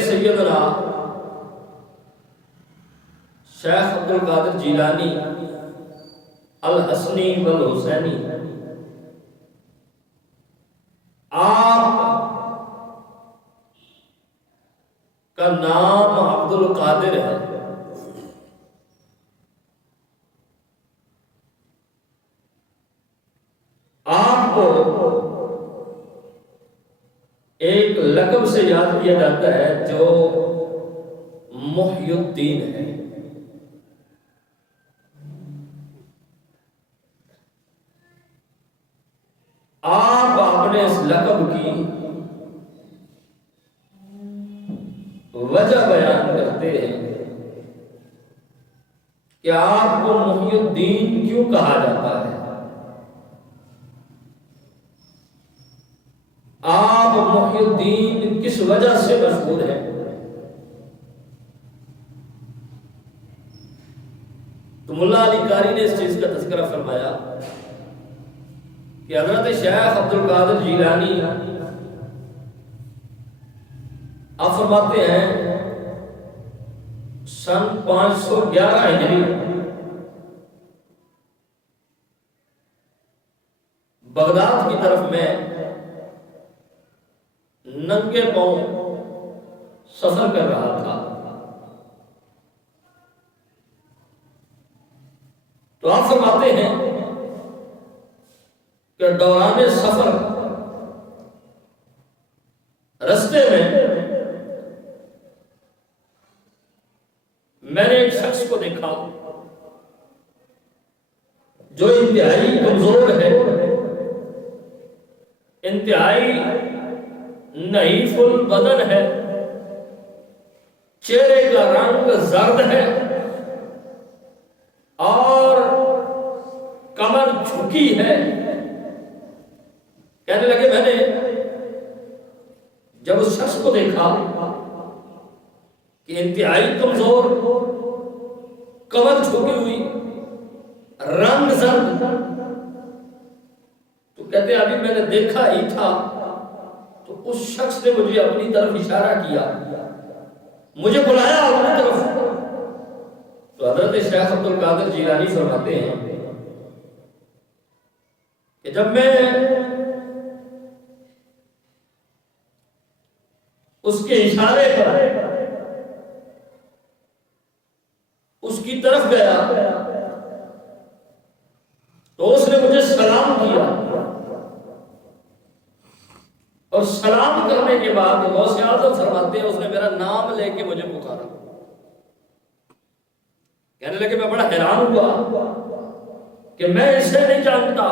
سیدنا شیخ عبدالقادر جیلانی الحسنی والحسینی آپ کا نام عبدالقادر ہے، آپ کو ایک لقب سے یاد کیا جاتا ہے جو محی الدین ہے۔ آپ اپنے اس لقب کی وجہ بیان کرتے ہیں کہ آپ کو محی الدین کیوں کہا جاتا ہے، آپ محی الدین کس وجہ سے مشہور ہیں۔ تو ملا علی قاری نے اس چیز کا تذکرہ فرمایا کہ حضرت شیخ عبدالقادر جیلانی آپ فرماتے ہیں سن 511 ہجری بغداد کی طرف میں ننگے پاؤں سفر کر رہا تھا، تو آپ فرماتے ہیں کہ دوران سفر رستے میں میں نے ایک شخص کو دیکھا جو انتہائی کمزور ہے، انتہائی نحیف البدن ہے، چہرے کا رنگ زرد ہے اور کمر جھکی ہے۔ کہنے لگے میں نے جب اس شخص کو دیکھا کہ انتہائی کمزور، کمر جھکی ہوئی، رنگ زرد، تو کہتے ہیں ابھی میں نے دیکھا ہی تھا تو اس شخص نے مجھے اپنی طرف اشارہ کیا، مجھے بلایا اپنی طرف۔ تو حضرت شیخ عبدالقادر جیلانی فرماتے ہیں کہ جب میں اس کے اشارے پر اس کی طرف گیا تو اس نے مجھے سلام کیا، اور سلام کرنے کے بعد غوث اعظم فرماتے ہیں اس نے میرا نام لے کے مجھے پکارا۔ کہنے لگے میں بڑا حیران ہوا کہ میں اسے نہیں جانتا،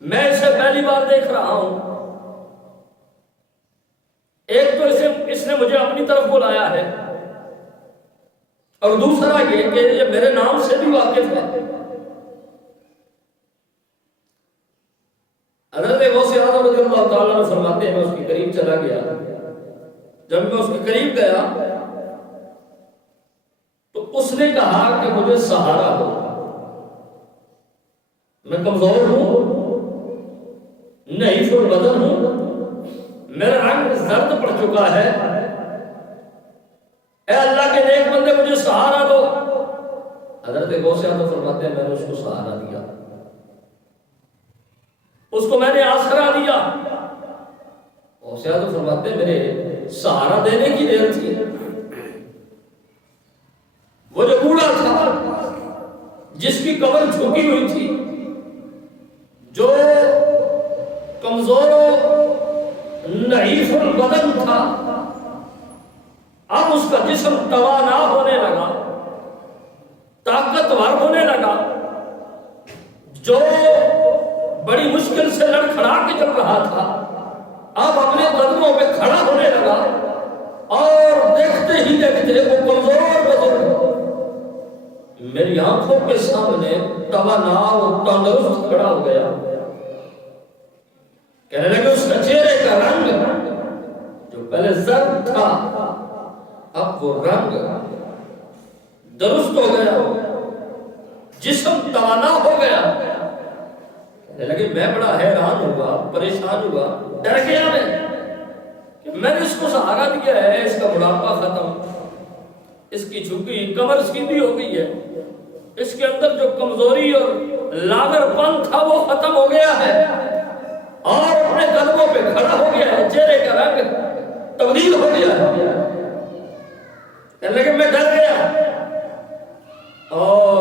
میں اسے پہلی بار دیکھ رہا ہوں۔ ایک تو اس نے مجھے اپنی طرف بلایا ہے، اور دوسرا یہ کہ یہ میرے نام سے بھی واقف ہے۔ حضرت غوث اعظم رضی اللہ تعالیٰ عنہ فرماتے ہیں میں اس کے قریب چلا گیا۔ جب میں اس کے قریب گیا تو اس نے کہا کہ مجھے سہارا دو، میں کمزور ہوں، نحیف البدن ہوں، میرا رنگ زرد پڑ چکا ہے، اے اللہ کے نیک بندے مجھے سہارا دو۔ حضرت غوث اعظم فرماتے ہیں میں نے اس کو سہارا دیا، اس کو میں نے آسرا دیا۔ غوث اعظم فرماتے ہیں میرے سہارا دینے کی دیر تھی، وہ جو بوڑھا تھا جس کی کمر جھکی ہوئی تھی، جو کمزور نحیف البدن تھا، اب اس کا جسم توانا ہونے لگا، طاقتور ہونے لگا، جو بڑی مشکل سے لڑکھڑا کے چل رہا تھا اب اپنے قدموں پہ کھڑا ہونے لگا، اور دیکھتے ہی دیکھتے وہ کمزور بزرگ میری آنکھوں کے سامنے توانا اور تندرست کھڑا ہو گیا۔ کہنے لگے اس کا چہرے کا رنگ جو پہلے زرد تھا اب وہ رنگ درست ہو گیا، جسم توانا ہو گیا۔ کہنے لگے میں بڑا حیران ہوا، پریشان ہوا، ڈر گیا میں کہ میں نے اس کو سہارا دیا ہے، اس کا بڑھاپا ختم، اس کی جھکی کمر سیدھی ہو گئی ہے، اس کے اندر جو کمزوری اور لاغر پن تھا وہ ختم ہو گیا ہے اور اپنے قدموں پہ کھڑا ہو گیا ہے، چہرے کا رنگ تبدیل ہو گیا ہے۔ لیکن میں ڈر گیا، اور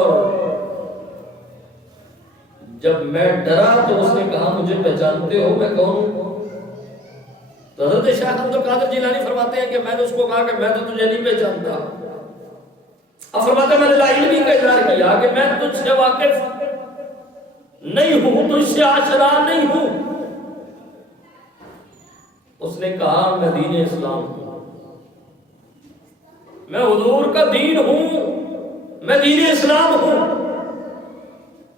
جب میں ڈرا تو اس نے کہا مجھے پہچانتے ہو میں کون ہوں؟ تو حضرت شیخ عبد القادر جیلانی فرماتے ہیں کہ میں نے اس کو کہا کہ میں تو تجھے نہیں پہچانتا۔ اب فرماتے ہیں میں نے لا علمی کا اظہار کیا کہ میں تجھ سے واقف نہیں ہوں، تجھ سے آشنا نہیں ہوں۔ اس نے کہا میں دین اسلام ہوں، میں حضور کا دین ہوں، میں دین اسلام ہوں،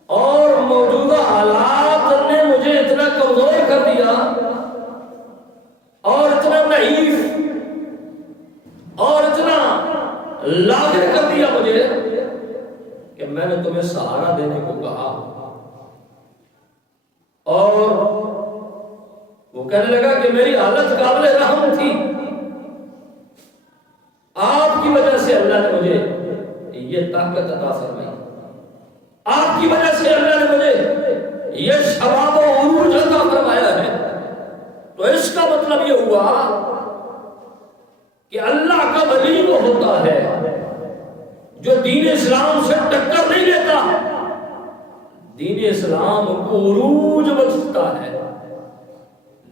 اور موجودہ حالات نے مجھے اتنا کمزور کر دیا اور اتنا نحیف اور اتنا لاغر کر دیا مجھے کہ میں نے تمہیں سہارا دینے کو کہا۔ اور وہ کہنے لگا کہ میری حالت قابل رحم تھی، آپ کی وجہ سے اللہ نے مجھے یہ طاقت عطا فرمائی، آپ کی وجہ سے اللہ نے مجھے یہ شباب و عروج عطا فرمایا ہے۔ تو اس کا مطلب یہ ہوا کہ اللہ کا ولی وہ ہوتا ہے جو دین اسلام سے ٹکر نہیں لیتا، دین اسلام کو عروج بخشتا ہے،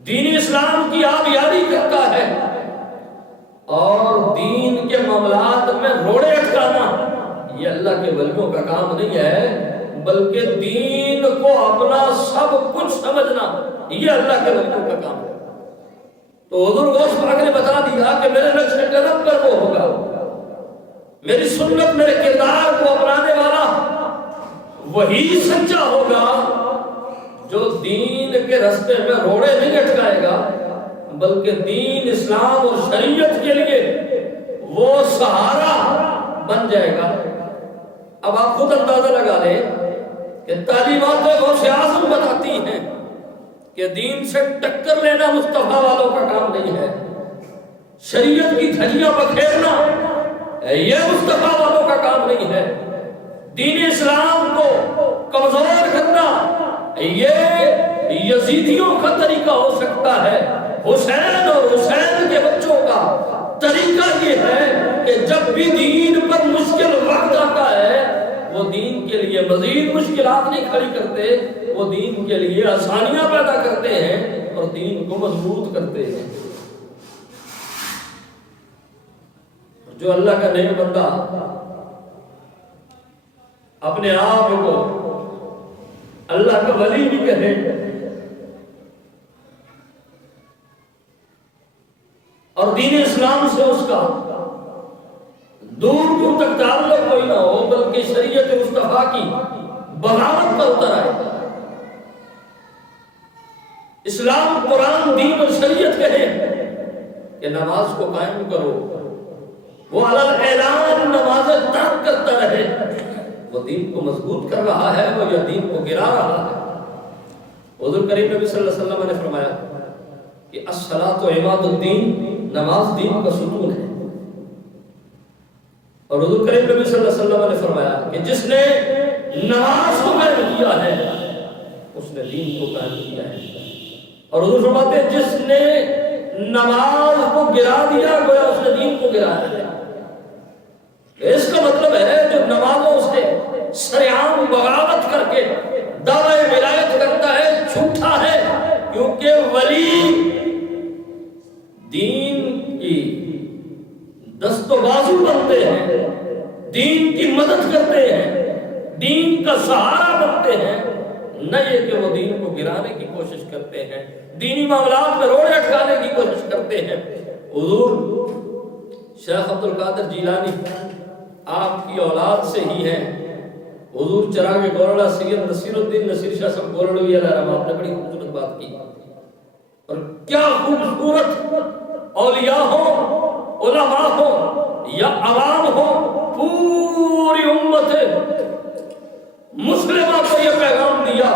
دین اسلام کی آبیاری کرتا ہے، اور دین کے معاملات میں روڑے اٹکانا یہ اللہ کے ولیوں کا کام نہیں ہے، بلکہ دین کو اپنا سب کچھ سمجھنا یہ اللہ کے ولیوں کا کام ہے۔ تو حضور غوث پاک نے بتا دیا کہ میرے نقش قدم پر وہ ہوگا، میری سنت میرے کردار کو اپنانے والا وہی سچا ہوگا جو دین کے رستے میں روڑے نہیں اٹکائے گا، بلکہ دین اسلام اور شریعت کے لیے وہ سہارا بن جائے گا۔ اب آپ خود اندازہ لگا لیں کہ تعلیمات غوث اعظم بتاتی ہیں کہ دین سے ٹکر لینا مصطفیٰ والوں کا کام نہیں ہے، شریعت کی دھجیاں بکھیرنا یہ مصطفیٰ والوں کا کام نہیں ہے، دین اسلام کو کمزور کرنا یہ یزیدیوں کا طریقہ ہو سکتا ہے، حسین اور حسین کے بچوں کا طریقہ یہ ہے کہ جب بھی دین پر مشکل وقت آتا ہے وہ دین کے لیے مزید مشکلات نہیں کھڑی کرتے، وہ دین کے لیے آسانیاں پیدا کرتے ہیں اور دین کو مضبوط کرتے ہیں۔ جو اللہ کا نیک بندہ اپنے آپ کو اللہ کا ولی بھی کہے اور دین اسلام سے اس کا دور دور تک تعلق کوئی نہ ہو، بلکہ شریعت مصطفیٰ کی بغاوت پر اتر آئے، اسلام قرآن دین اور شریعت کہے کہ نماز کو قائم کرو، وہ علی الاعلان نماز ترک کرتا رہے، وہ دین کو مضبوط کر رہا ہے، وہ یا دین کو گرا رہا ہے۔ حضور کریم نبی صلی اللہ علیہ وسلم نے فرمایا کہ الصلاۃ عماد الدین، نماز دین کا ستون ہے، اور حضور کریم نبی صلی اللہ علیہ وسلم نے فرمایا کہ جس نے نماز کو قائم کیا ہے اس نے دین کو قائم کیا ہے، اور حضور فرماتے ہیں جس نے نماز کو گرا دیا گویا اس نے دین کو گرایا ہے۔ اس کا مطلب ہے جو نمازوں سے سرعام بغاوت کر کے دعوی ولایت کرتا ہے جھوٹا ہے، کیونکہ ولی دین کی دست و بازو بنتے ہیں، دین کی مدد کرتے ہیں، دین کا سہارا بنتے ہیں، نہ یہ کہ وہ دین کو گرانے کی کوشش کرتے ہیں، دینی معاملات میں روڑے اٹکانے کی کوشش کرتے ہیں۔ حضور شیخ عبد القادر جیلانی آپ کی اولاد سے ہی ہیں، حضور چراغ گولڑا سید نصیر الدین نصیر شاہ صاحب گولڑوی علیہ رحمہ، آپ نے بڑی خوبصورت بات کی، اور کیا خوبصورت اولیاء ہوں، علماء ہوں یا عوام ہوں، پوری امت مسلمہ کو یہ پیغام دیا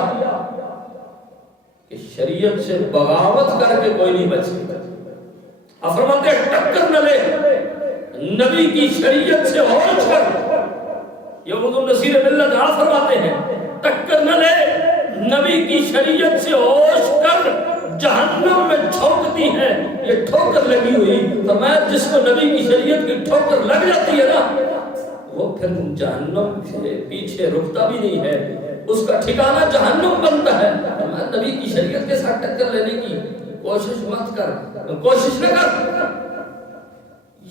کہ شریعت سے بغاوت کر کے کوئی نہیں بچ سکتا، آپ فرماتے ہیں ٹکر نہ لے نبی کی شریعت سے ہوش کر. یہ حضور نصیر ملت آپ فرماتے ہیں ٹکر نہ لے نبی کی شریعت سے ہوش کر جہنم میں جھونکتی ہے یہ ٹھوکر لگی ہوئی. فرمایا جس کو نبی کی شریعت کی ٹھوکر لگ جاتی ہے نا وہ پھر جہنم سے پیچھے رکتا بھی نہیں ہے, اس کا ٹھکانہ جہنم بنتا ہے. فرمایا نبی کی شریعت کے ساتھ ٹکر لینے کی کوشش مت کر, کوشش نہ کر.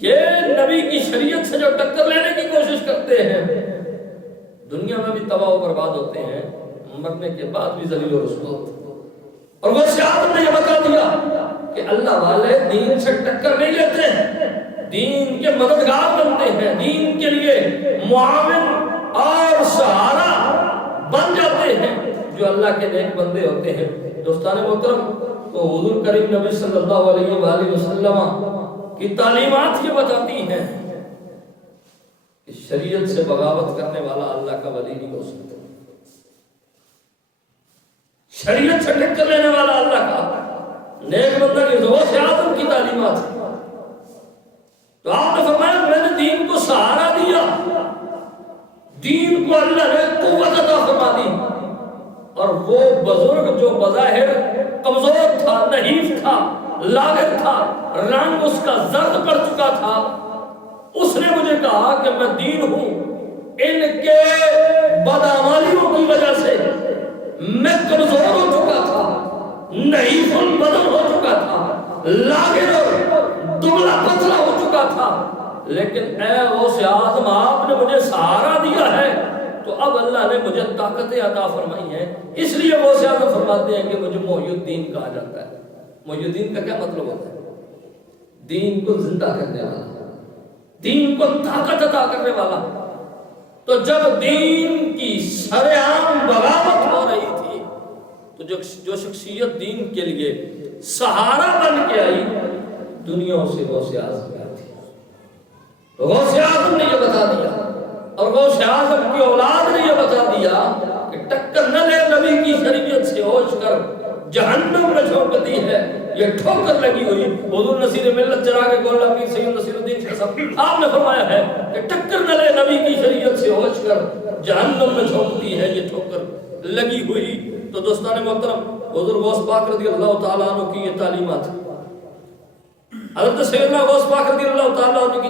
یہ نبی کی شریعت سے جو ٹکر لینے کی کوشش کرتے ہیں دنیا میں بھی تباہ و برباد ہوتے ہیں, مرنے کے بعد بھی ذلیل و رسوا. اور وہ سیاست نے یہ بتا دیا کہ اللہ والے دین سے ٹکر نہیں لیتے ہیں, دین کے مددگار بنتے ہیں, دین کے لیے معاون اور سہارا بن جاتے ہیں جو اللہ کے نیک بندے ہوتے ہیں. دوستان محترم, تو حضور کریم نبی صلی اللہ علیہ وآلہ وسلم کی تعلیمات یہ بتاتی ہیں کہ شریعت سے بغاوت کرنے والا اللہ کا ولی نہیں ہو سکتا. شریعت سے ٹکر لینے والا اللہ کا نیک بندہ کی روح اعظم کی تعلیمات. تو آپ نے فرمایا میں نے دین کو سہارا دیا, دین کو اللہ نے قوت عطا فرما دی, اور وہ بزرگ جو بظاہر کمزور تھا, نحیف تھا, لاغر تھا, رنگ اس کا زرد پڑ چکا تھا, اس نے مجھے کہا کہ میں دین ہوں, ان کے بدعمالیوں کی وجہ سے میں کمزور ہو چکا تھا, نحیف البدن ہو چکا تھا, لاغر اور دبلا پتلا ہو چکا تھا, لیکن اے غوث اعظم آپ نے مجھے سہارا دیا ہے تو اب اللہ نے مجھے طاقتیں عطا فرمائی ہیں. اس لیے غوث اعظم فرماتے ہیں کہ مجھے محی الدین کہا جاتا ہے. محی الدین کا کیا مطلب ہوتا ہے؟ دین کو زندہ کرنے والا, دین کو طاقت عطا کرنے والا. تو جب دین کی سرعام بغاوت ہو رہی تھی تو جو شخصیت دین کے لیے سہارا بن کے آئی دنیا سے غوث اعظم تھی. تو غوث اعظم نے یہ بتا دیا اور غوث اعظم کی اولاد نے یہ بتا دیا کہ ٹکر نہ لے نبی کی شریعت سے ہوش کر جہنم میں جھونکتی ہے یہ ٹھوکر لگی ہوئی. حضور نصیر ملت چراغ گولہ پیر سید نصیر الدین شاہ صاحب آپ نے فرمایا ہے کہ ٹکر نہ لے نبی کی شریعت سے ہوش کر جہنم میں جھونکتی ہے یہ ٹھوکر لگی ہوئی. تو دوستان محترم, حضور غوث پاک رضی اللہ تعالیٰ عنہ کی یہ تعلیمات, حضرت سیدنا غوث پاک رضی اللہ تعالیٰ عنہ کی